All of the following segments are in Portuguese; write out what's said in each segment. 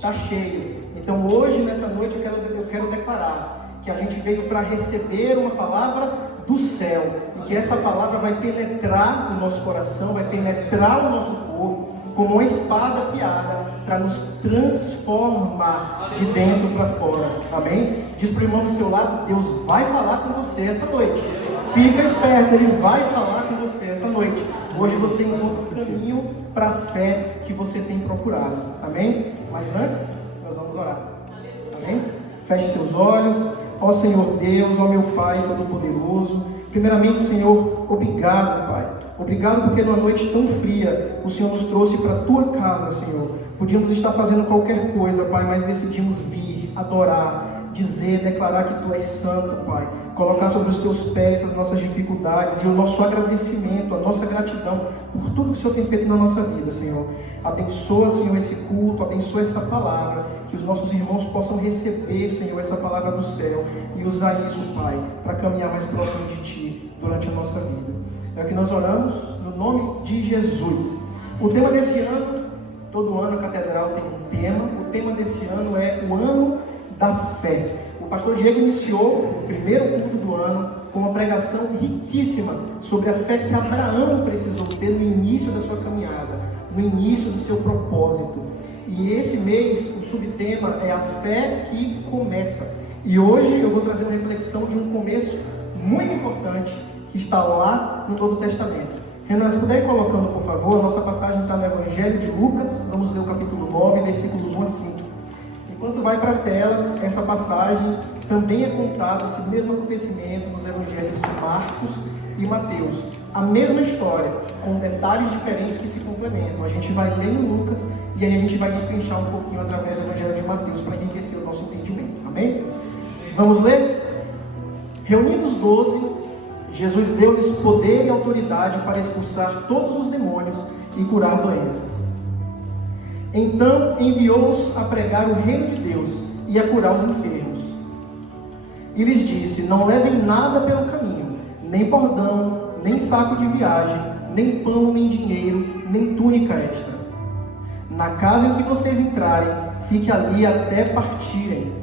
está cheio. Então hoje, nessa noite, eu quero declarar que a gente veio para receber uma palavra do céu, e que essa palavra vai penetrar o nosso coração, vai penetrar o nosso corpo, como uma espada afiada, para nos transformar de dentro para fora. Amém? Diz para o irmão do seu lado: Deus vai falar com você essa noite. Fica esperto, Ele vai falar com você essa noite. Hoje você encontra o caminho para a fé que você tem procurado. Amém? Mas antes, nós vamos orar. Amém? Feche seus olhos. Ó Senhor Deus, ó meu Pai Todo-Poderoso. Primeiramente, Senhor, obrigado, Pai. Obrigado porque numa noite tão fria, o Senhor nos trouxe para a Tua casa, Senhor. Podíamos estar fazendo qualquer coisa, Pai, mas decidimos vir, adorar, dizer, declarar que Tu és santo, Pai. Colocar sobre os Teus pés as nossas dificuldades e o nosso agradecimento, a nossa gratidão por tudo que o Senhor tem feito na nossa vida, Senhor. Abençoa, Senhor, esse culto, abençoa essa palavra, que os nossos irmãos possam receber, Senhor, essa palavra do céu e usar isso, Pai, para caminhar mais próximo de Ti durante a nossa vida. É o que nós oramos no nome de Jesus. O tema desse ano, todo ano a Catedral tem um tema. O tema desse ano é o ano da fé. O pastor Diego iniciou o primeiro culto do ano com uma pregação riquíssima sobre a fé que Abraão precisou ter no início da sua caminhada, no início do seu propósito. E esse mês o subtema é a fé que começa. E hoje eu vou trazer uma reflexão de um começo muito importante que está lá no Novo Testamento. Renan, se puder ir colocando, por favor, a nossa passagem está no Evangelho de Lucas. Vamos ler o capítulo 9, versículos 1 a 5. Enquanto vai para a tela, essa passagem também é contada, esse mesmo acontecimento, nos Evangelhos de Marcos e Mateus. A mesma história, com detalhes diferentes que se complementam. A gente vai ler em Lucas e aí a gente vai destrinchar um pouquinho através do Evangelho de Mateus para enriquecer o nosso entendimento. Amém? Vamos ler? Reunidos 12, Jesus deu-lhes poder e autoridade para expulsar todos os demônios e curar doenças. Então enviou-os a pregar o reino de Deus e a curar os enfermos. E lhes disse: não levem nada pelo caminho, nem bordão, nem saco de viagem, nem pão, nem dinheiro, nem túnica extra. Na casa em que vocês entrarem, fique ali até partirem.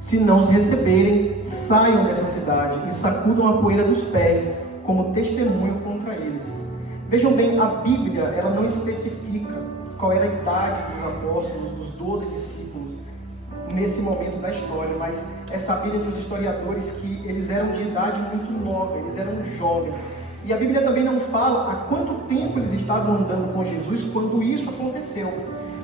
Se não os receberem, saiam dessa cidade e sacudam a poeira dos pés como testemunho contra eles. Vejam bem, a Bíblia ela não especifica qual era a idade dos apóstolos, dos 12 discípulos, nesse momento da história, mas é sabido entre os historiadores que eles eram de idade muito nova, eles eram jovens. E a Bíblia também não fala há quanto tempo eles estavam andando com Jesus quando isso aconteceu,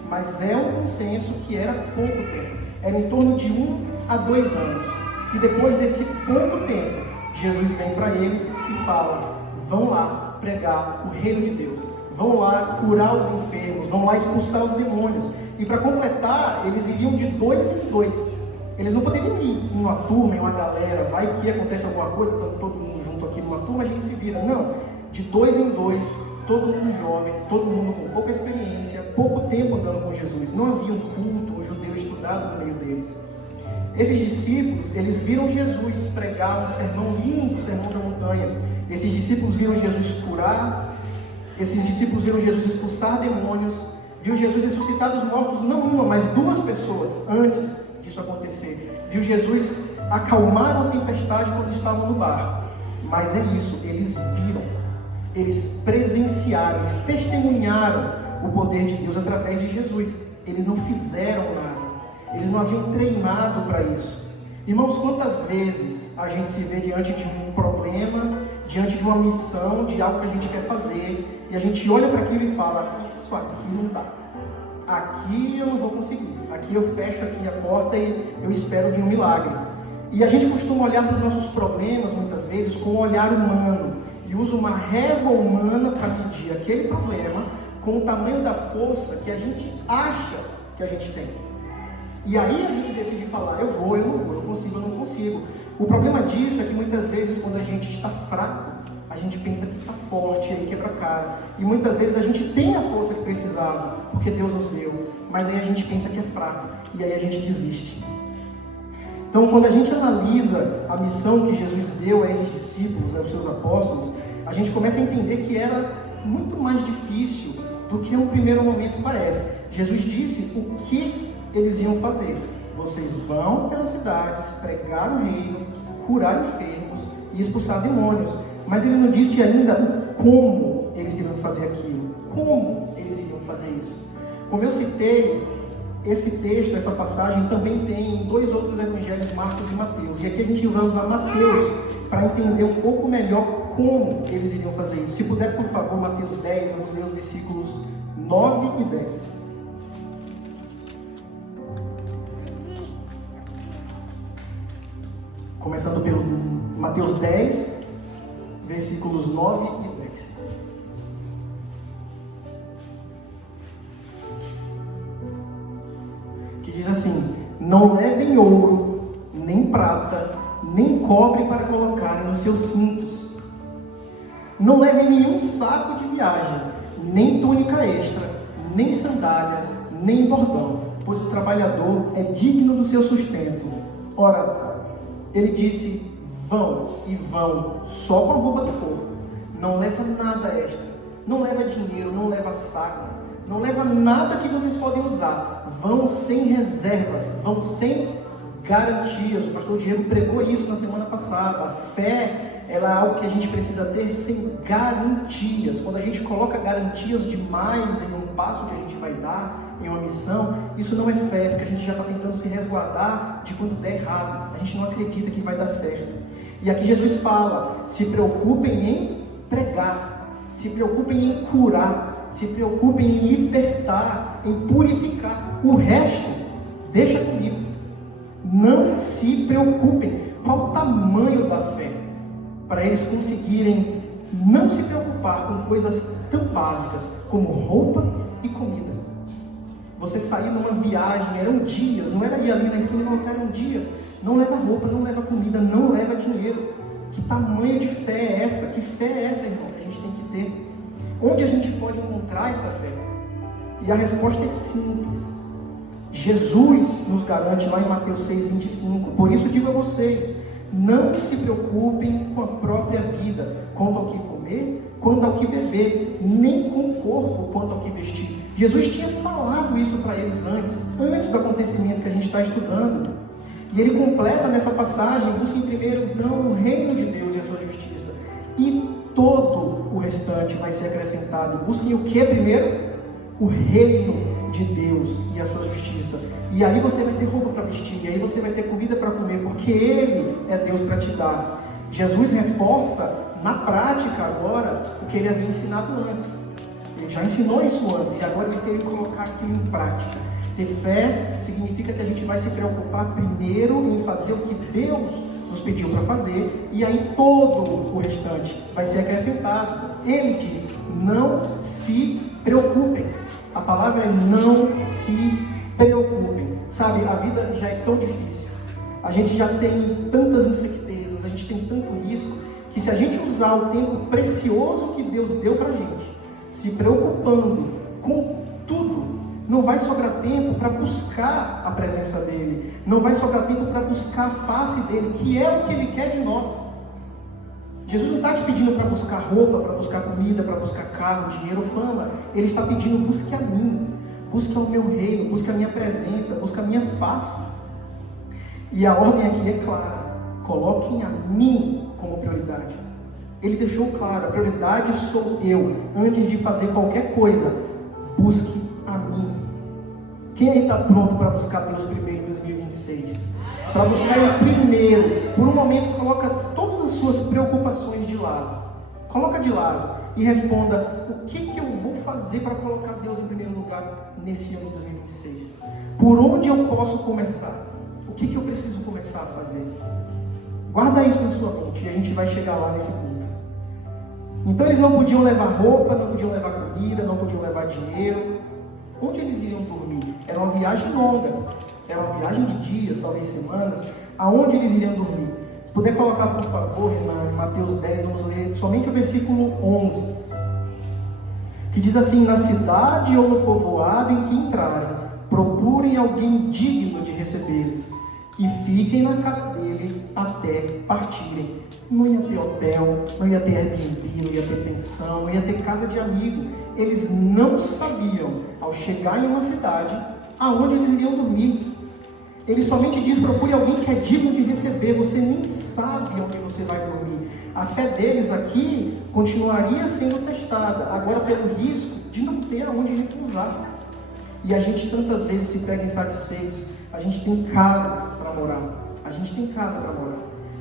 mas é um consenso que era pouco tempo, era em torno de 1 a 2 anos. E depois desse pouco tempo, Jesus vem para eles e fala: vão lá pregar o reino de Deus, vão lá curar os enfermos, vão lá expulsar os demônios. E para completar, eles iriam de 2 em 2. Eles não poderiam ir em uma turma, em uma galera, vai que acontece alguma coisa, estamos todo mundo junto aqui numa turma, a gente se vira. Não, de 2 em 2, todo mundo jovem, todo mundo com pouca experiência, pouco tempo andando com Jesus. Não havia um culto, um judeu estudado no meio deles. Esses discípulos, eles viram Jesus pregar um sermão lindo, o sermão da montanha. Esses discípulos viram Jesus curar, esses discípulos viram Jesus expulsar demônios, viu Jesus ressuscitar dos mortos, não uma, mas 2 pessoas antes disso acontecer. Viu Jesus acalmar a tempestade quando estavam no barco. Mas é isso, eles viram, eles presenciaram, eles testemunharam o poder de Deus através de Jesus. Eles não fizeram nada. Eles não haviam treinado para isso. Irmãos, quantas vezes a gente se vê diante de um problema, diante de uma missão, de algo que a gente quer fazer, e a gente olha para aquilo e fala: isso aqui não dá. Aqui eu não vou conseguir. Aqui eu fecho aqui a porta e eu espero vir um milagre. E a gente costuma olhar para os nossos problemas, muitas vezes, com um olhar humano, e usa uma régua humana para medir aquele problema com o tamanho da força que a gente acha que a gente tem. E aí a gente decide falar: eu vou, eu não vou, eu consigo, eu não consigo. O problema disso é que muitas vezes quando a gente está fraco, a gente pensa que está forte, aí quebra a cara. E muitas vezes a gente tem a força que precisava, porque Deus nos deu, mas aí a gente pensa que é fraco, e aí a gente desiste. Então, quando a gente analisa a missão que Jesus deu a esses discípulos, aos seus apóstolos, a gente começa a entender que era muito mais difícil do que um primeiro momento parece. Jesus disse o que eles iam fazer. Vocês vão pelas cidades, pregar o reino, curar enfermos e expulsar demônios. Mas ele não disse ainda o como eles iriam fazer aquilo. Como eles iriam fazer isso. Como eu citei, esse texto, essa passagem também tem em 2 outros evangelhos, Marcos e Mateus. E aqui a gente vai usar Mateus para entender um pouco melhor como eles iriam fazer isso. Se puder, por favor, Mateus 10, vamos ler os versículos 9 e 10. Começando pelo Mateus 10, versículos 9 e 10. Que diz assim: não levem ouro, nem prata, nem cobre para colocarem nos seus cintos. Não levem nenhum saco de viagem, nem túnica extra, nem sandálias, nem bordão, pois o trabalhador é digno do seu sustento. Ora, ele disse: vão e vão só com a roupa do corpo. Não leva nada extra, não leva dinheiro, não leva saco, não leva nada que vocês podem usar. Vão sem reservas, vão sem garantias. O pastor Diego pregou isso na semana passada. A fé, ela é algo que a gente precisa ter sem garantias. Quando a gente coloca garantias demais em um passo que a gente vai dar, em uma missão, isso não é fé, porque a gente já está tentando se resguardar de quando der errado. A gente não acredita que vai dar certo. E aqui Jesus fala: se preocupem em pregar, se preocupem em curar, se preocupem em libertar, em purificar. O resto, deixa comigo. Não se preocupem. Qual o tamanho da fé para eles conseguirem não se preocupar com coisas tão básicas como roupa e comida? Você sair numa viagem, eram dias, não era ir ali na esquina e voltar, eram dias. Não leva roupa, não leva comida, não leva dinheiro. Que tamanho de fé é essa? Que fé é essa, irmão, que a gente tem que ter? Onde a gente pode encontrar essa fé? E a resposta é simples. Jesus nos garante lá em Mateus 6,25. Por isso digo a vocês: não se preocupem com a própria vida, quanto ao que comer, quanto ao que beber, nem com o corpo, quanto ao que vestir. Jesus tinha falado isso para eles antes do acontecimento que a gente está estudando. E ele completa nessa passagem: busquem primeiro então o reino de Deus e a sua justiça, e todo o restante vai ser acrescentado. Busquem o que primeiro? O reino de Deus e a sua justiça. E aí você vai ter roupa para vestir, e aí você vai ter comida para comer, porque Ele é Deus para te dar. Jesus reforça na prática agora o que Ele havia ensinado antes. Ele já ensinou isso antes, e agora eles têm que colocar aquilo em prática. Ter fé significa que a gente vai se preocupar primeiro em fazer o que Deus nos pediu para fazer, e aí todo o restante vai ser acrescentado. Ele diz: não se preocupem. A palavra é não se preocupem. Sabe, a vida já é tão difícil, a gente já tem tantas incertezas, a gente tem tanto risco, que se a gente usar o tempo precioso que Deus deu para a gente, se preocupando com tudo, não vai sobrar tempo para buscar a presença dEle, não vai sobrar tempo para buscar a face dEle, que é o que Ele quer de nós. Jesus não está te pedindo para buscar roupa, para buscar comida, para buscar carro, dinheiro, fama. Ele está pedindo: busque a mim, busque o meu reino, busque a minha presença, busque a minha face. E a ordem aqui é clara: coloquem a mim como prioridade. Ele deixou claro: a prioridade sou eu. Antes de fazer qualquer coisa, busque a mim. Quem aí está pronto para buscar Deus primeiro em 2026? Para buscar Ele primeiro. Por um momento, coloca todas as suas preocupações de lado. Coloca de lado e responda: o que eu vou fazer para colocar Deus em primeiro lugar nesse ano de 2026? Por onde eu posso começar? O que eu preciso começar a fazer? Guarda isso na sua mente e a gente vai chegar lá nesse ponto. Então eles não podiam levar roupa, não podiam levar comida, não podiam levar dinheiro. Onde eles iriam dormir? Era uma viagem longa, era uma viagem de dias, talvez semanas. Aonde eles iriam dormir? Se puder colocar, por favor, em Mateus 10, vamos ler somente o versículo 11. Que diz assim: na cidade ou no povoado em que entrarem, procurem alguém digno de recebê-los, e fiquem na casa dele até partirem. Não ia ter hotel, não ia ter Airbnb, não ia ter pensão, não ia ter casa de amigo. Eles não sabiam, ao chegar em uma cidade, aonde eles iriam dormir. Ele somente diz: procure alguém que é digno de receber. Você nem sabe onde você vai dormir. A fé deles aqui continuaria sendo testada, agora pelo risco de não ter aonde repousar. E a gente tantas vezes se pega insatisfeitos. A gente tem casa para morar. A gente tem casa para morar.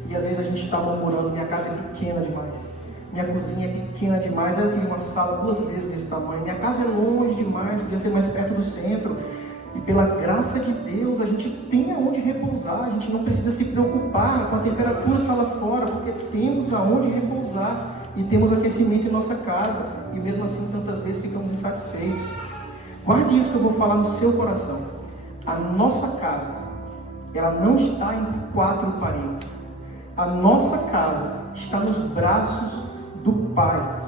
E às vezes a gente está murmurando: minha casa é pequena demais. Minha cozinha é pequena demais. Eu queria uma sala 2 vezes desse tamanho. Minha casa é longe demais, podia ser mais perto do centro. E pela graça de Deus, a gente tem aonde repousar. A gente não precisa se preocupar com a temperatura que está lá fora, porque temos aonde repousar e temos aquecimento em nossa casa. E mesmo assim, tantas vezes ficamos insatisfeitos. Guarde isso que eu vou falar no seu coração. A nossa casa, ela não está entre 4 paredes. A nossa casa está nos braços do Pai.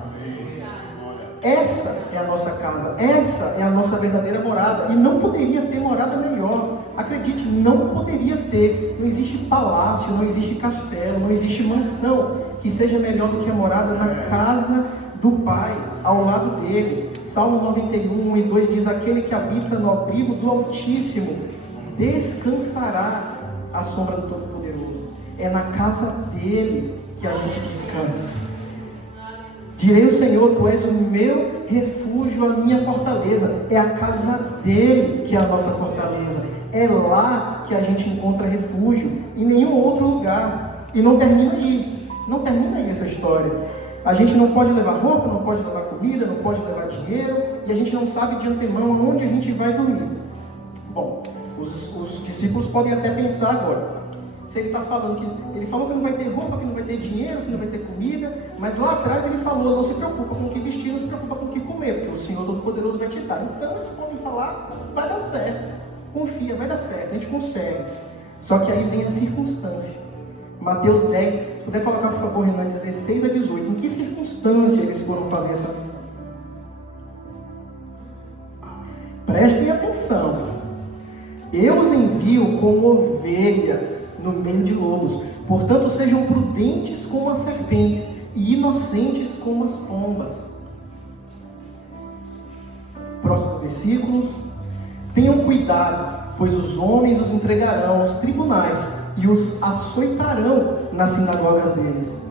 Essa é a nossa casa, essa é a nossa verdadeira morada. E não poderia ter morada melhor. Acredite, não poderia ter. Não existe palácio, não existe castelo, não existe mansão que seja melhor do que a morada na casa do Pai, ao lado dele. Salmo 91, 1 e 2 diz: aquele que habita no abrigo do Altíssimo descansará à sombra do Todo-Poderoso. É na casa dele que a gente descansa. Direi ao Senhor: tu és o meu refúgio, a minha fortaleza. É a casa dele que é a nossa fortaleza. É lá que a gente encontra refúgio, em nenhum outro lugar. E não termina aí. Não termina aí essa história. A gente não pode levar roupa, não pode levar comida, não pode levar dinheiro, e a gente não sabe de antemão onde a gente vai dormir. Bom, os discípulos podem até pensar agora. Se ele está falando que ele falou que não vai ter roupa, que não vai ter dinheiro, que não vai ter comida, mas lá atrás ele falou: não se preocupa com o que vestir, não se preocupa com o que comer, porque o Senhor Todo-Poderoso vai te dar. Então eles podem falar: vai dar certo, confia, vai dar certo, a gente consegue. Só que aí vem a circunstância. Mateus 10, se puder colocar por favor, Renan, 16 a 18. Em que circunstância eles foram fazer essa missão? Prestem atenção. Eu os envio como ovelhas no meio de lobos. Portanto, sejam prudentes como as serpentes e inocentes como as pombas. Próximo versículo. Tenham cuidado, pois os homens os entregarão aos tribunais e os açoitarão nas sinagogas deles.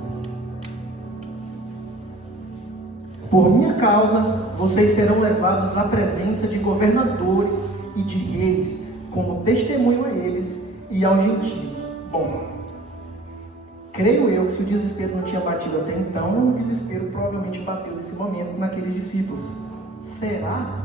Por minha causa, vocês serão levados à presença de governadores e de reis, como testemunho a eles e aos gentios. Bom, creio eu que se o desespero não tinha batido até então, o desespero provavelmente bateu nesse momento naqueles discípulos. Será?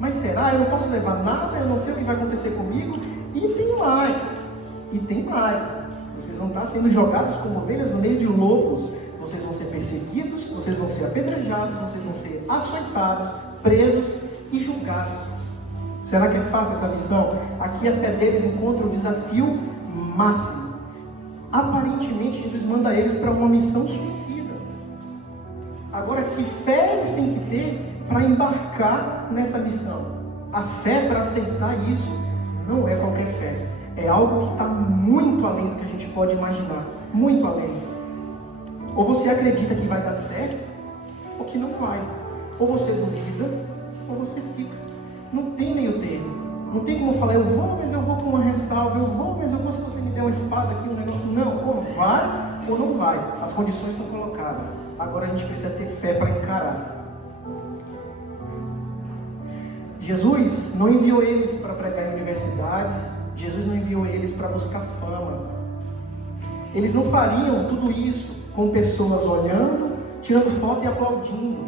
Mas será? Eu não posso levar nada, eu não sei o que vai acontecer comigo. E tem mais. E tem mais. Vocês vão estar sendo jogados como ovelhas no meio de lobos. Vocês vão ser perseguidos, vocês vão ser apedrejados, vocês vão ser açoitados, presos e julgados. Será que é fácil essa missão? Aqui a fé deles encontra o desafio máximo. Aparentemente Jesus manda eles para uma missão suicida. Agora, que fé eles têm que ter para embarcar nessa missão? A fé para aceitar isso não é qualquer fé. É algo que está muito além do que a gente pode imaginar. Muito além. Ou você acredita que vai dar certo, ou que não vai. Ou você duvida, ou você fica. Não tem meio termo. Não tem como falar: eu vou, mas eu vou com uma ressalva. Eu vou, mas eu vou se você me der uma espada aqui, um negócio. Não, ou vai ou não vai. As condições estão colocadas. Agora a gente precisa ter fé para encarar. Jesus não enviou eles para pregar em universidades. Jesus não enviou eles para buscar fama. Eles não fariam tudo isso com pessoas olhando, tirando foto e aplaudindo.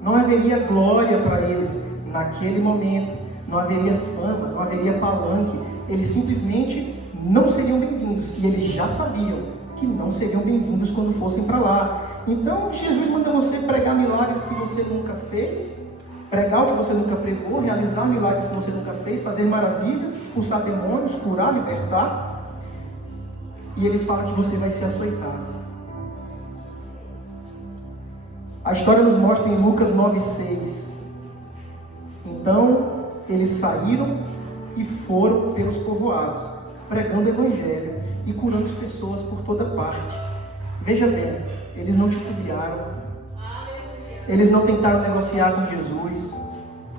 Não haveria glória para eles naquele momento. Não haveria fama, não haveria palanque. Eles simplesmente não seriam bem-vindos. E eles já sabiam que não seriam bem-vindos quando fossem para lá. Então Jesus manda você pregar milagres que você nunca fez, pregar o que você nunca pregou, realizar milagres que você nunca fez, fazer maravilhas, expulsar demônios, curar, libertar. E ele fala que você vai ser açoitado. A história nos mostra em Lucas 9,6. Então eles saíram e foram pelos povoados, pregando o evangelho e curando as pessoas por toda parte. Veja bem, eles não titubearam. Eles não tentaram negociar com Jesus.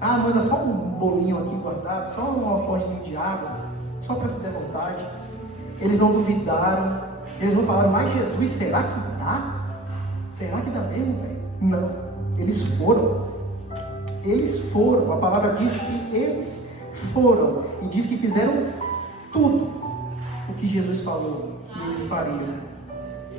Ah, manda só um bolinho aqui guardado, só uma alforjezinha de água, só para se der vontade. Eles não duvidaram, eles não falaram, mas Jesus, será que dá? Será que dá mesmo, velho? Não, eles foram. Eles foram, a palavra diz que eles foram, e diz que fizeram tudo o que Jesus falou que eles fariam.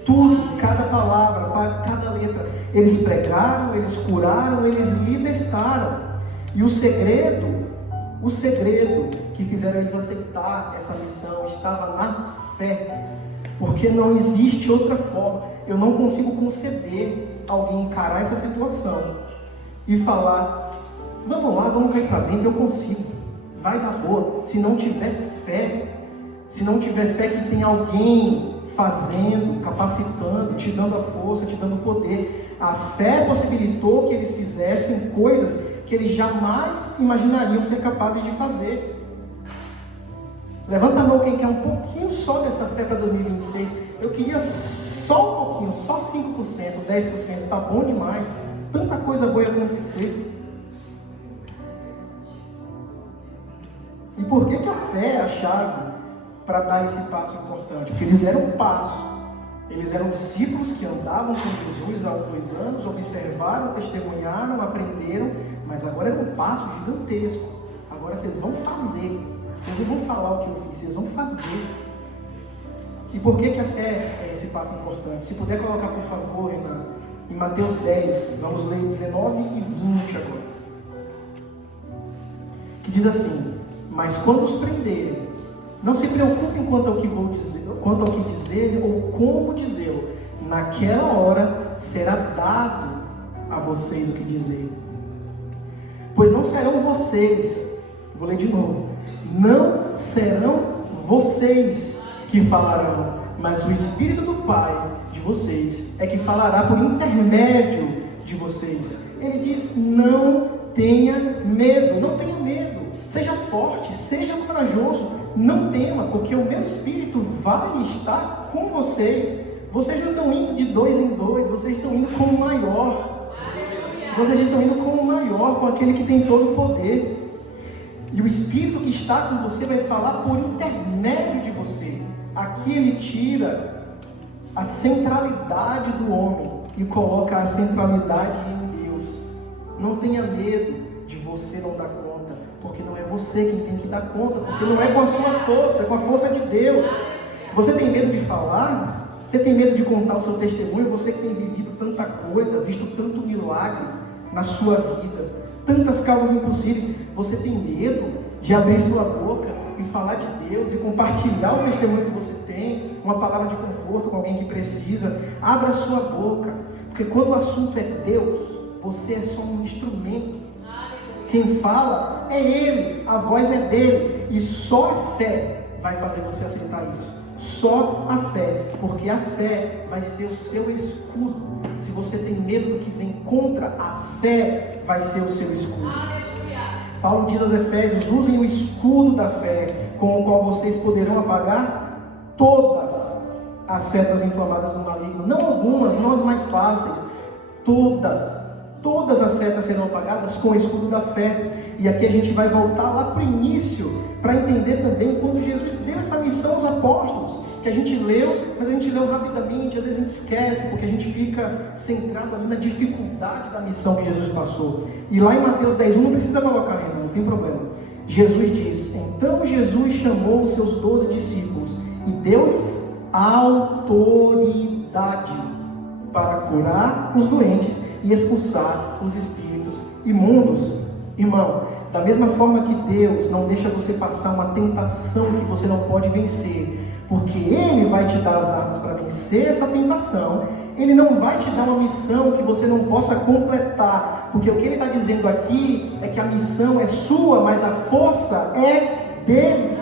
Tudo, cada palavra, cada letra. Eles pregaram, eles curaram, eles libertaram. E o segredo que fizeram eles aceitar essa missão estava na fé. Porque não existe outra forma. Eu não consigo conceber alguém encarar essa situação e falar, vamos lá, vamos cair para dentro, eu consigo, vai dar boa. Se não tiver fé que tem alguém fazendo, capacitando, te dando a força, te dando o poder. A fé possibilitou que eles fizessem coisas que eles jamais imaginariam ser capazes de fazer. Levanta a mão quem quer um pouquinho só dessa fé para 2026. Eu queria só um pouquinho, só 5%, 10%, tá bom demais. Tanta coisa boa ia acontecer. E por que a fé é a chave para dar esse passo importante? Porque eles deram um passo. Eles eram discípulos que andavam com Jesus há 2 anos, observaram, testemunharam, aprenderam, mas agora é um passo gigantesco. Agora vocês vão fazer. Vocês não vão falar o que eu fiz, vocês vão fazer. E por que a fé é esse passo importante? Se puder colocar, por favor, em Mateus 10, vamos ler 19 e 20 agora. Que diz assim: mas quando os prenderem, não se preocupem quanto ao que vou dizer, quanto ao que dizer ou como dizê-lo. Naquela hora será dado a vocês o que dizer. Pois não serão vocês, vou ler de novo, não serão vocês que falarão, mas o Espírito do Pai de vocês é que falará por intermédio de vocês. Ele diz, não tenha medo, não tenha medo. Seja forte, seja corajoso, não tema, porque o meu Espírito vai estar com vocês. Vocês não estão indo de 2 em 2, vocês estão indo com o maior. Vocês estão indo com o maior, com aquele que tem todo o poder. E o Espírito que está com você vai falar por intermédio de você. Aqui ele tira a centralidade do homem e coloca a centralidade em Deus. Não tenha medo de você não dar conta, porque não é você quem tem que dar conta, porque não é com a sua força, é com a força de Deus. Você tem medo de falar? Você tem medo de contar o seu testemunho? Você que tem vivido tanta coisa, visto tanto milagre na sua vida, tantas causas impossíveis, você tem medo de abrir sua boca e falar de Deus e compartilhar o testemunho que você tem, uma palavra de conforto com alguém que precisa? Abra sua boca, porque quando o assunto é Deus, você é só um instrumento. Quem fala é Ele, a voz é dele, e só a fé vai fazer você aceitar isso. Só a fé, porque a fé vai ser o seu escudo. Se você tem medo do que vem contra, a fé vai ser o seu escudo. Paulo diz aos Efésios, usem o escudo da fé, com o qual vocês poderão apagar todas as setas inflamadas do maligno. Não algumas, não as mais fáceis, todas as setas serão apagadas com o escudo da fé. E aqui a gente vai voltar lá para o início, para entender também quando Jesus deu essa missão aos apóstolos, que a gente leu, mas a gente leu rapidamente, às vezes a gente esquece, porque a gente fica centrado ali na dificuldade da missão que Jesus passou. E lá em Mateus 10:1, não precisa colocar ainda, não tem problema. Jesus diz, então Jesus chamou os seus 12 discípulos e deu-lhes autoridade para curar os doentes e expulsar os espíritos imundos. Irmão, da mesma forma que Deus não deixa você passar uma tentação que você não pode vencer, porque Ele vai te dar as armas para vencer essa tentação, Ele não vai te dar uma missão que você não possa completar, porque o que Ele está dizendo aqui é que a missão é sua, mas a força é dele.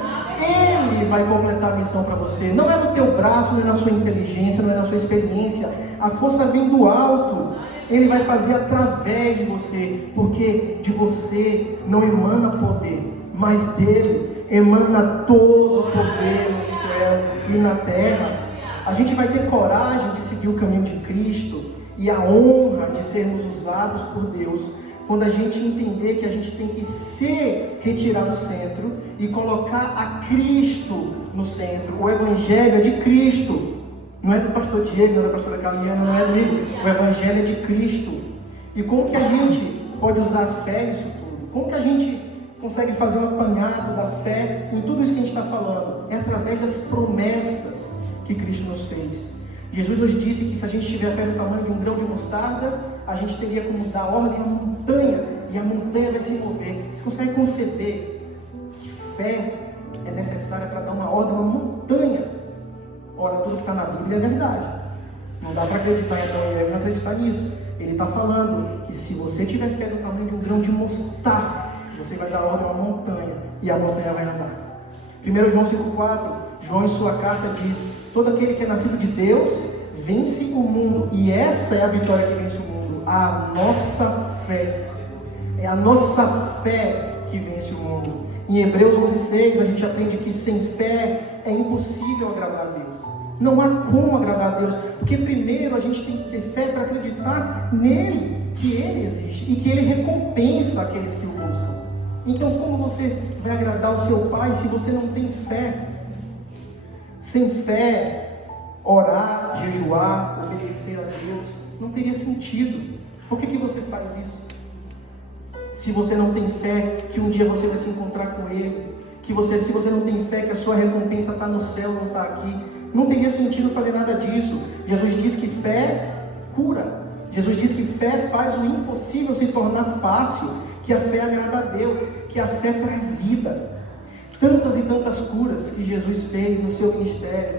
Ele vai completar a missão para você. Não é no teu braço, não é na sua inteligência, não é na sua experiência. A força vem do alto. Ele vai fazer através de você, porque de você não emana poder, mas dele emana todo o poder no céu e na terra. A gente vai ter coragem de seguir o caminho de Cristo e a honra de sermos usados por Deus quando a gente entender que a gente tem que se retirar do centro e colocar a Cristo no centro. O Evangelho é de Cristo. Não é do pastor Diego, não é da pastora Carliana, não é do livro. O Evangelho é de Cristo. E como que a gente pode usar a fé nisso tudo? Como que a gente consegue fazer um apanhado da fé em tudo isso que a gente está falando? É através das promessas que Cristo nos fez. Jesus nos disse que se a gente tiver fé no tamanho de um grão de mostarda, a gente teria como dar ordem à montanha, e a montanha vai se mover. Você consegue conceber que fé é necessária para dar uma ordem a uma montanha? Ora, tudo que está na Bíblia é verdade. Não dá para acreditar em Adão e Eva e não acreditar nisso. Ele está falando que se você tiver fé no tamanho de um grão de mostarda, você vai dar ordem a uma montanha, e a montanha vai andar. 1 João 5,4, João em sua carta diz: todo aquele que é nascido de Deus vence o mundo, e essa é a vitória que vence o mundo, a nossa fé. É a nossa fé que vence o mundo. Em Hebreus 11,6 a gente aprende que sem fé é impossível agradar a Deus. Não há como agradar a Deus, porque primeiro a gente tem que ter fé para acreditar nele, que ele existe e que ele recompensa aqueles que o buscam. Então como você vai agradar o seu Pai se você não tem fé? Sem fé, orar, jejuar, obedecer a Deus não teria sentido. Por que você faz isso? Se você não tem fé que um dia você vai se encontrar com Ele, se você não tem fé que a sua recompensa está no céu, não está aqui, não teria sentido fazer nada disso. Jesus diz que fé cura. Jesus diz que fé faz o impossível se tornar fácil, que a fé agrada a Deus, que a fé traz vida. Tantas e tantas curas que Jesus fez no seu ministério,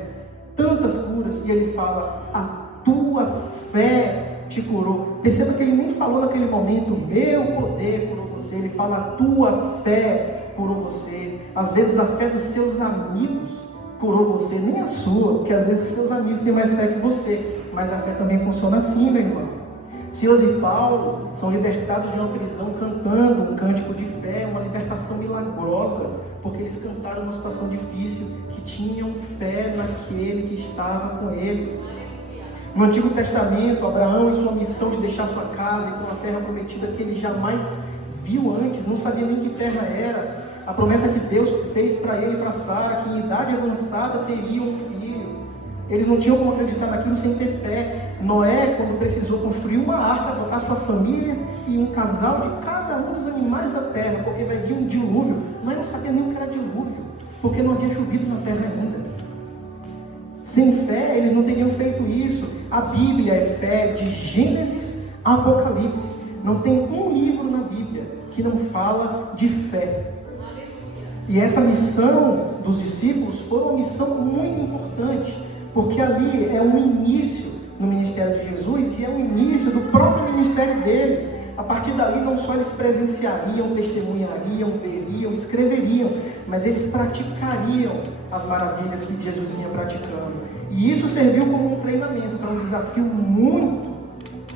tantas curas, e Ele fala: a tua fé te curou. Perceba que Ele nem falou naquele momento: meu poder curou você. Ele fala: a tua fé curou você. Às vezes a fé dos seus amigos curou você, nem a sua, porque às vezes seus amigos têm mais fé que você, mas a fé também funciona assim, meu irmão. Silas e Paulo são libertados de uma prisão cantando um cântico de fé, uma libertação milagrosa, porque eles cantaram numa situação difícil, que tinham fé naquele que estava com eles. No Antigo Testamento, Abraão, em sua missão de deixar sua casa e com a terra prometida que ele jamais viu antes, não sabia nem que terra era, a promessa que Deus fez para ele e para Sara, que em idade avançada teria um filho. Eles não tinham como acreditar naquilo sem ter fé. Noé, quando precisou construir uma arca, botar sua família e um casal de cada um dos animais da terra, porque vai vir um dilúvio. Noé não sabia nem o que era dilúvio, porque não havia chovido na terra ainda. Sem fé, eles não teriam feito isso. A Bíblia é fé de Gênesis a Apocalipse. Não tem um livro na Bíblia que não fala de fé. E essa missão dos discípulos foi uma missão muito importante, porque ali é um início no ministério de Jesus e é o início do próprio ministério deles. A partir dali, não só eles presenciariam, testemunhariam, veriam, escreveriam, mas eles praticariam as maravilhas que Jesus vinha praticando. E isso serviu como um treinamento para um desafio muito,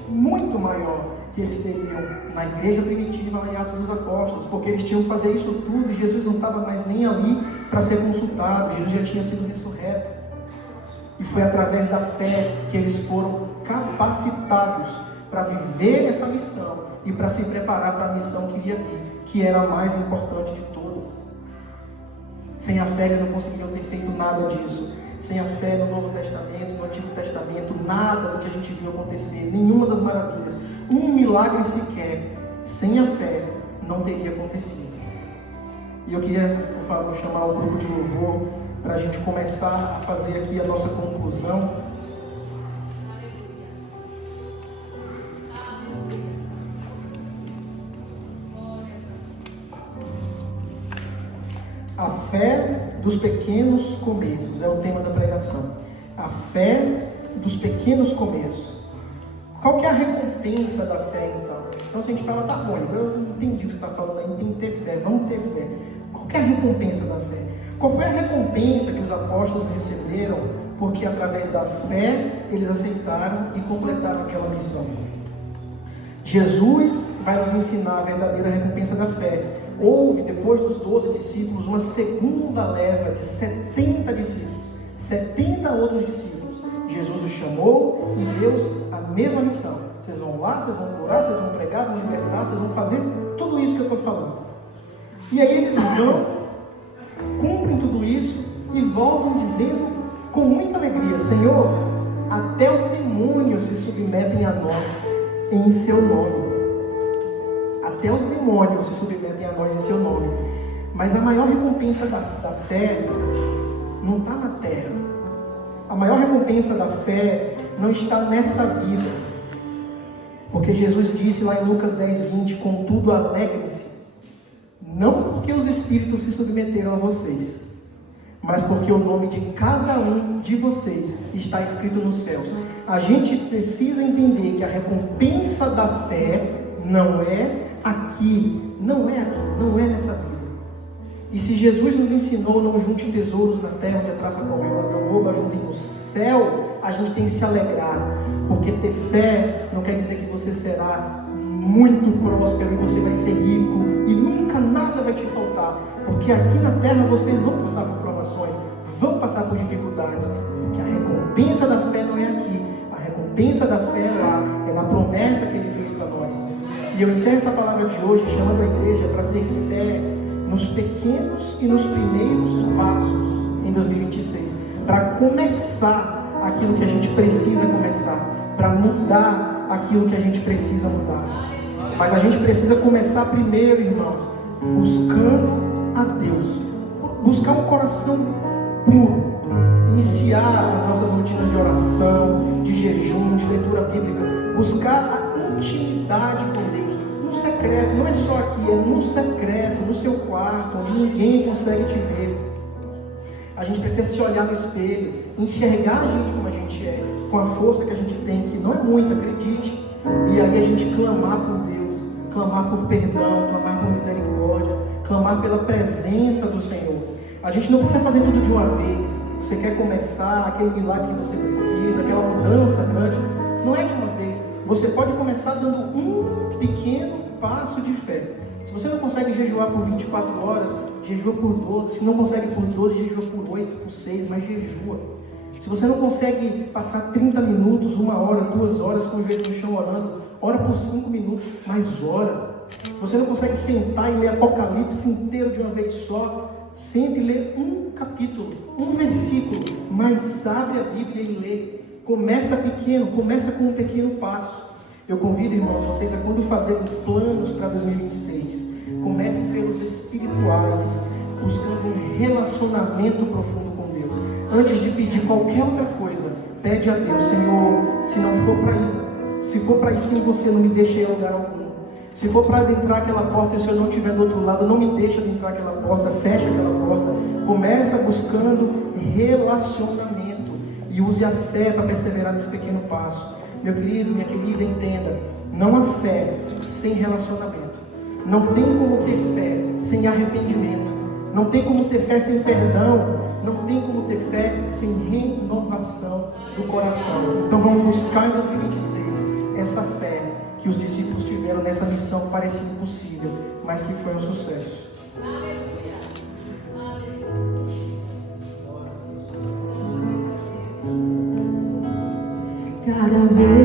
muito maior que eles teriam na igreja primitiva, lá em Atos dos Apóstolos, porque eles tinham que fazer isso tudo e Jesus não estava mais nem ali para ser consultado. Jesus já tinha sido ressurreto. E foi através da fé que eles foram capacitados para viver essa missão e para se preparar para a missão que iria vir, que era a mais importante de todas. Sem a fé eles não conseguiriam ter feito nada disso. Sem a fé no Novo Testamento, no Antigo Testamento, nada do que a gente viu acontecer, nenhuma das maravilhas, um milagre sequer, sem a fé, não teria acontecido. E eu queria, por favor, chamar o grupo de louvor para a gente começar a fazer aqui a nossa conclusão. A fé dos pequenos começos é o tema da pregação. A fé dos pequenos começos. Qual que é a recompensa da fé, então? Então, se a gente fala: tá bom, eu entendi o que você está falando aí, tem que ter fé, vamos ter fé. Qual que é a recompensa da fé? Qual foi a recompensa que os apóstolos receberam porque através da fé eles aceitaram e completaram aquela missão? Jesus vai nos ensinar a verdadeira recompensa da fé. Houve, depois dos 12 discípulos, uma segunda leva de 70 discípulos, 70 outros discípulos. Jesus os chamou e deu a mesma missão. Vocês vão lá, vocês vão curar, vocês vão pregar, vão libertar, vocês vão fazer tudo isso que eu estou falando. E aí eles vão, cumprem tudo isso e voltam dizendo com muita alegria: Senhor, até os demônios se submetem a nós em seu nome. Até os demônios se submetem a nós em seu nome. Mas a maior recompensa da fé não está na terra. A maior recompensa da fé não está nessa vida. Porque Jesus disse lá em Lucas 10:20: contudo, alegrem-se, não porque os espíritos se submeteram a vocês, mas porque o nome de cada um de vocês está escrito nos céus. A gente precisa entender que a recompensa da fé não é aqui, não é nessa vida. E se Jesus nos ensinou: não junte tesouros na terra, onde a traça corroe, não rouba, juntem no céu, a gente tem que se alegrar, porque ter fé não quer dizer que você será muito próspero e você vai ser rico e nunca nada vai te faltar, porque aqui na terra vocês vão passar por provações, vão passar por dificuldades, porque a recompensa da fé não é aqui, a recompensa da fé é lá, é na promessa que Ele fez para nós. E eu encerro essa palavra de hoje chamando a igreja para ter fé nos pequenos e nos primeiros passos em 2026, para começar aquilo que a gente precisa começar, para mudar aquilo que a gente precisa mudar. Mas a gente precisa começar primeiro, irmãos, buscando a Deus, buscar um coração puro, iniciar as nossas rotinas de oração, de jejum, de leitura bíblica, buscar a intimidade com Deus, no secreto, não é só aqui, é no secreto, no seu quarto, onde ninguém consegue te ver. A gente precisa se olhar no espelho, enxergar a gente como a gente é, com a força que a gente tem, que não é muita, acredite, e aí a gente clamar por Deus, clamar por perdão, clamar por misericórdia, clamar pela presença do Senhor. A gente não precisa fazer tudo de uma vez. Você quer começar aquele milagre que você precisa, aquela mudança grande, não é de uma vez. Você pode começar dando um pequeno passo de fé. Se você não consegue jejuar por 24 horas, jejua por 12. Se não consegue por 12, jejua por 8, por 6, mas jejua. Se você não consegue passar 30 minutos, 1 hora, 2 horas com o joelho no chão orando, ora por 5 minutos, mas ora. Se você não consegue sentar e ler Apocalipse inteiro de uma vez só, sente e lê um capítulo, um versículo, mas abre a Bíblia e lê. Começa pequeno, começa com um pequeno passo. Eu convido, irmãos, vocês a quando fazerem planos para 2026, comecem pelos espirituais, buscando um relacionamento profundo com Deus. Antes de pedir qualquer outra coisa, pede a Deus: Senhor, se não for para ir, se for para ir sem você, não me deixe ir a lugar algum. Se for para adentrar aquela porta e se eu não estiver do outro lado, não me deixe adentrar aquela porta, fecha aquela porta. Começa buscando relacionamento e use a fé para perseverar nesse pequeno passo. Meu querido, minha querida, entenda, não há fé sem relacionamento. Não tem como ter fé sem arrependimento. Não tem como ter fé sem perdão. Não tem como ter fé sem renovação do coração. Então vamos buscar em 2026 essa fé que os discípulos tiveram nessa missão que parecia impossível, mas que foi um sucesso. Aleluia. Cada vez